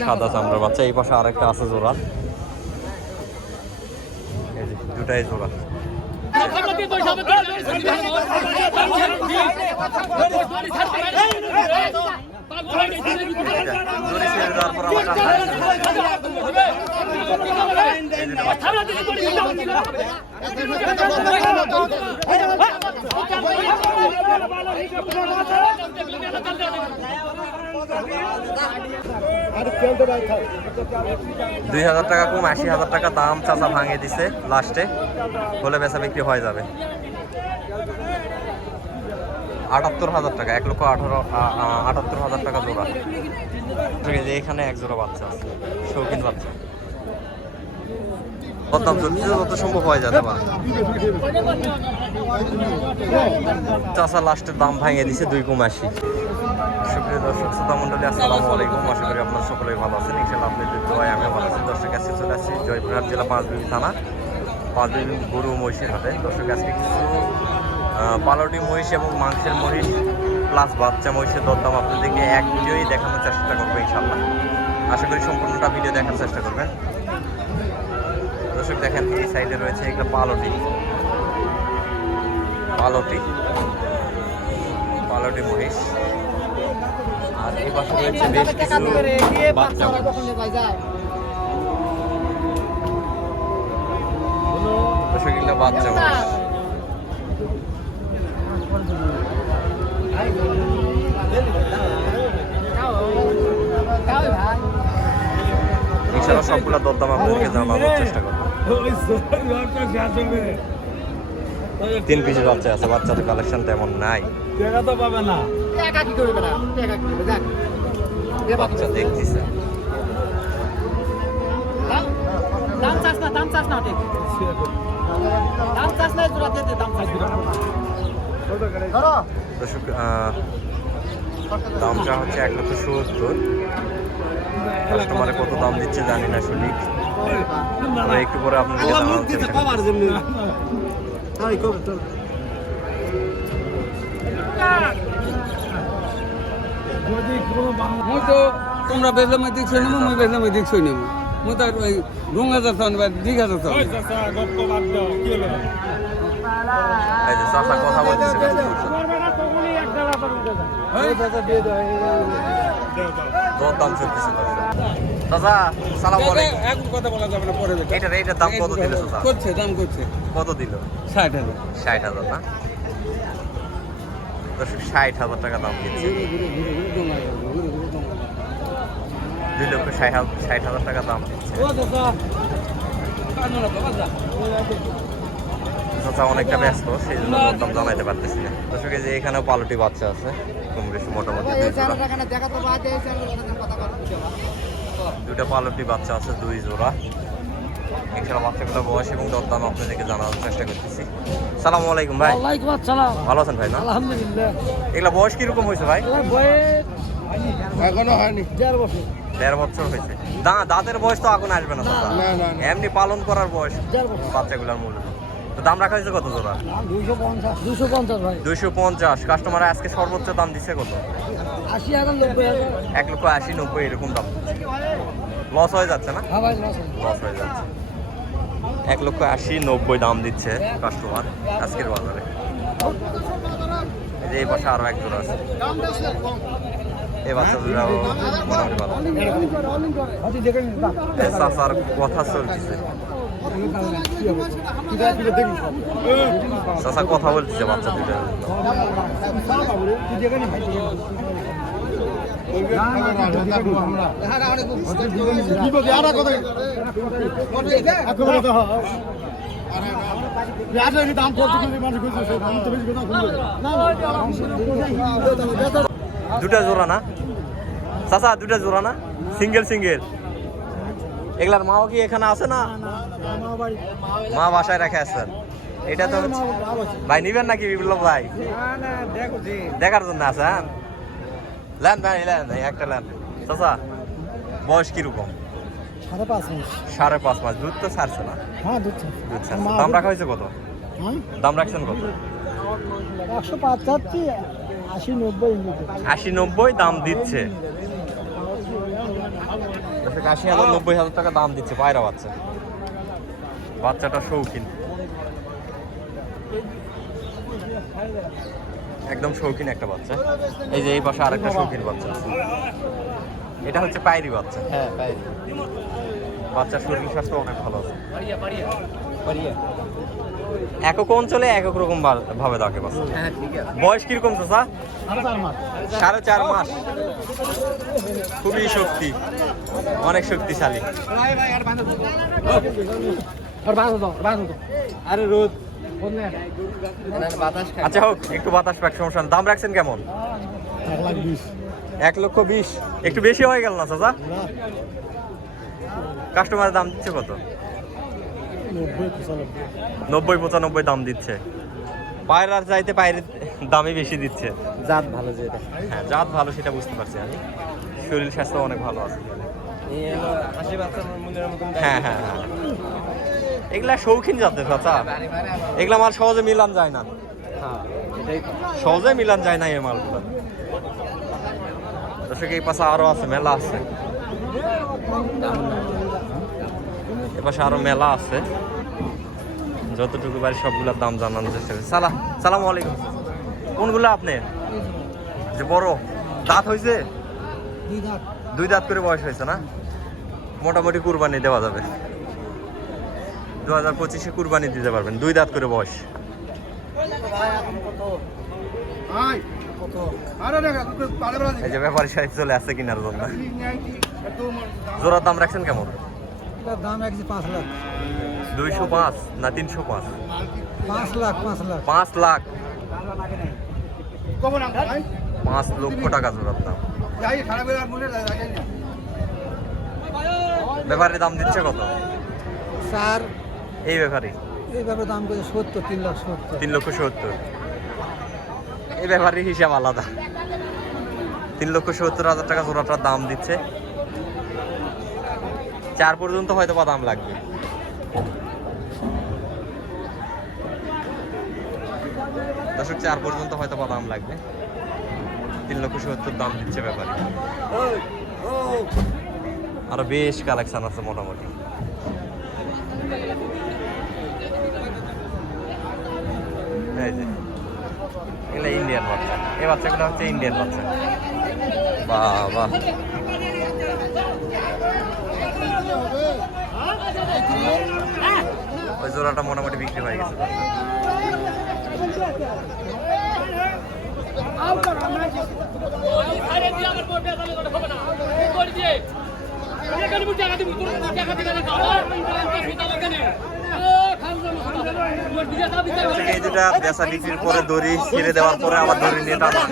সাদা চামড়ার বাচ্চা এই পাশে আরেকটা আছে জোড়া। দুটাই জোড়া জোড়ি ছেড়ে দেওয়ার পর আবার টানতে হবে। এই দুটো বাচ্চা। দুই হাজার টাকা কম, আশি হাজার টাকা দাম চাচা ভাঙিয়ে দিছে লাস্টে হলে বেচা বিক্রি হয়ে যাবে। আটাত্তর হাজার টাকা, এক লক্ষ আঠারো আটাত্তর হাজার টাকা জোড়া। আছে, এখানে এক জোড়া বাচ্চা আছে, শৌখিন বাচ্চা। সম্ভব বা লাস্টের দাম ভাঙিয়ে দুই আশি। আপনারা ভালো ভালো আছি। চলে জয়পুরহাট জেলা পাঁচবিবি থানা, পাঁচবিবি গরু মহিষের হাটে। দর্শক, আজকে কিছু পালটি মহিষ এবং মাংসের মহিষ প্লাস বাচ্চা মহিষের দরদাম আপনাদেরকে এক ভিডিওই দেখানোর চেষ্টা করব ইনশাল্লাহ আশা করি সম্পূর্ণটা ভিডিও দেখার চেষ্টা করবেন। দর্শক দেখেন, এই সাইডে রয়েছে একটা পালটি পালটি পালটি মহিষ। আর এই পাশে রয়েছে বেশ কিছু বাচ্চা। দর্শক বাচ্চা মহিষ। ইনশাআল্লাহ সবগুলো দরদাম আপনাদেরকে জানানোর চেষ্টা করব। তিন পিস বাচ্চা আছে বাচ্চাদের কালেকশন তেমন নাই। টাকা তো পাবে না বাচ্চা দেখতেছে। দাম চাস না দাম চাস না দেখ। দাম চাস না তোরা দে দে দাম চাস। না দর্শক দামটা হচ্ছে এক লক্ষ সত্তর। কাস্টমারে কত দাম দিচ্ছে জানি না সঠিক তবে একটু পরে তো তোমরা বেজলে মই দেখছ নেব মই বেজলে মই দেখছ নেব মই তো ওই যাচ্ছ বা দীঘা যাচ্ছ এই কথা বলতেছে চাচা সালাম আলাইকুম। এখন কথা বলা যাবে না পরে দেখো। এটার দাম কত দিলে করছে দাম করছে। কত দিল? ষাট হাজার। ষাট হাজার না? দর্শক ষাট হাজার টাকা দাম দিচ্ছে। দুই লক্ষ ষাট হাজার টাকা দাম দিচ্ছে। চাচা অনেকটা ব্যস্ত সেই জন্য দাম জানাইতে পারতেছি না। দর্শক যে এখানেও পালটি বাচ্চা আছে মোটামুটি দুইটা পালটি বাচ্চা আছে দুই জোড়া। এছাড়া বাচ্চাগুলো বয়স এবং দরদাম আপনাদেরকে জানানোর চেষ্টা করতেছি। সালাম আলাইকুম ভাই। ওয়ালাইকুম আসসালাম। ভালো আছেন ভাই না? আলহামদুলিল্লাহ। এগুলা বয়স কীরকম হয়েছে ভাই? বয়স এখনও হয়নি। দেড় বছর। দেড় বছর হয়েছে। দা- দাঁতের বয়স তো এখন আসবে না। এমনি পালন করার বয়স বাচ্চাগুলোর মূল্য। দাম রাখা হয়েছে কত জোড়া দুশো পঞ্চাশ। দুশো ভাই। দুইশো পঞ্চাশ। কাস্টমার আজকে সর্বোচ্চ দাম দিচ্ছে কত? আশি হাজার নব্বই এক লক্ষ আশি নব্বই এরকম দাম। লস হয়ে যাচ্ছে না? হ্যাঁ ভাই লস লস হয়ে যাচ্ছে। এক লক্ষ আশি নব্বই দাম দিচ্ছে কাস্টমার আজকের বাজারে। এই পাশে আরও এক জোড়া আছে। বাচ্চা মোটামুটি ভালো। এই চাচার কথা চলতেছে চাচা কথা বলতেছে বাচ্চা জন্য দুটা জোড়া না? চাচা দুটা জোড়া না? সিঙ্গেল সিঙ্গেল এগুলার মাও কি এখানে আছে না? মা বাসায় রেখে আসছেন। এটা তো ভাই নিবেন নাকি বিপ্লব ভাই? দেখার জন্য আছে হ্যাঁ? লেন ভাই লেন এই একটা লেন। চাচা বয়স কীরকম? সাড়ে পাঁচ মাস। দুধ তো ছাড়ছে না? হ্যাঁ দুধ দুধ ছাড়ছে। দাম রাখা হয়েছে কত? হ্যাঁ? দাম রাখছেন কত? একশো পাঁচ চাচ্ছি আশি নব্বই আশি নব্বই দাম দিচ্ছে। দর্শক, আশি হাজার নব্বই হাজার টাকা দাম দিচ্ছে পায়রা বাচ্চা। বাচ্চাটা শৌখিন একদম শৌখিন একটা বাচ্চা। এই যে এই পাশে আরেকটা শৌখিন বাচ্চা। এটা হচ্ছে পায়রি বাচ্চা। হ্যাঁ পায়রি। বাচ্চার শরীর স্বাস্থ্য অনেক ভালো আছে। একক অঞ্চলে একক রকম ভাবে থাকে বাচ্চা হ্যাঁ বয়স কীরকম চাচা? সাড়ে চার মাস। সাড়ে চার মাস। খুবই শক্তি। অনেক শক্তিশালী। আর রোদ। আচ্ছা হোক একটু বাতাস পাক সমস্যা দাম রাখছেন কেমন? এক এক লক্ষ বিশ। একটু বেশি হয়ে গেল না চাচা? কাস্টমারের দাম দিচ্ছে কত? নব্বই পঁচানব্বই দাম দিচ্ছে। পায়রার চাইতে পায়রের দামই বেশি দিচ্ছে। জাত ভালো যেটা হ্যাঁ জাত ভালো সেটা বুঝতে পারছি আমি। শরীর স্বাস্থ্য অনেক ভালো আছে। হ্যাঁ হ্যাঁ হ্যাঁ। এগুলা শৌখিন জাতের চাচা এগুলা আমার সহজে মিলান যায় না। হ্যাঁ সহজে মিলান যায় না এই মালগুলো। দর্শক এই পাশে আরও আছে মেলা আছে। পাশে আরও মেলা আছে। যতটুকু বাড়ি সবগুলোর দাম জানানো চেষ্টা করি। সালা সালাম আলাইকুম। কোনগুলো আপনি? যে বড়। দাঁত হয়েছে দুই দাঁত দুই দাঁত করে বয়স হয়েছে না? মোটামুটি কুরবানি দেওয়া যাবে। দু হাজার পঁচিশে কুরবানি দিতে পারবেন। দুই দাঁত করে বয়স। এই যে ব্যাপারী সাহেব চলে আসছে কিনার জন্য। জোড়ার দাম রাখছেন কেমন? এটার দাম একজি পাঁচ লাখ। দুইশো পাঁচ না তিনশো পাঁচ? পাঁচ লাখ পাঁচ লাখ। পাঁচ লাখ। পাঁচ লক্ষ টাকা জোড়ার দাম। ব্যাপারীর দাম দিচ্ছে কত? স্যার এই ব্যাপারী। এইভাবে দাম করে সত্তর তিন লাখ সত্তর। তিন লক্ষ সত্তর। এই ব্যাপারই হিসাব আলাদা। তিন লক্ষ সত্তর হাজার টাকা জোড়াটার দাম দিচ্ছে। চার পর্যন্ত হয়তো বা দাম লাগবে। দশক চার পর্যন্ত হয়তো বা দাম লাগবে। তিন লক্ষ সত্তর দাম দিচ্ছে ব্যাপারে। আরও বেশ কালেকশন আছে মোটামুটি। এগুলো ইন্ডিয়ান বাচ্চা। এই বাচ্চাগুলো হচ্ছে ইন্ডিয়ান বাচ্চা। বাহ বাহ। ওই জোড়াটা মোটামুটি বিক্রি হয়ে গেছে। এই দুটা বেচা বিক্রির পরে দড়ি ছেড়ে দেওয়ার পরে আবার দড়ি নিয়ে টানা।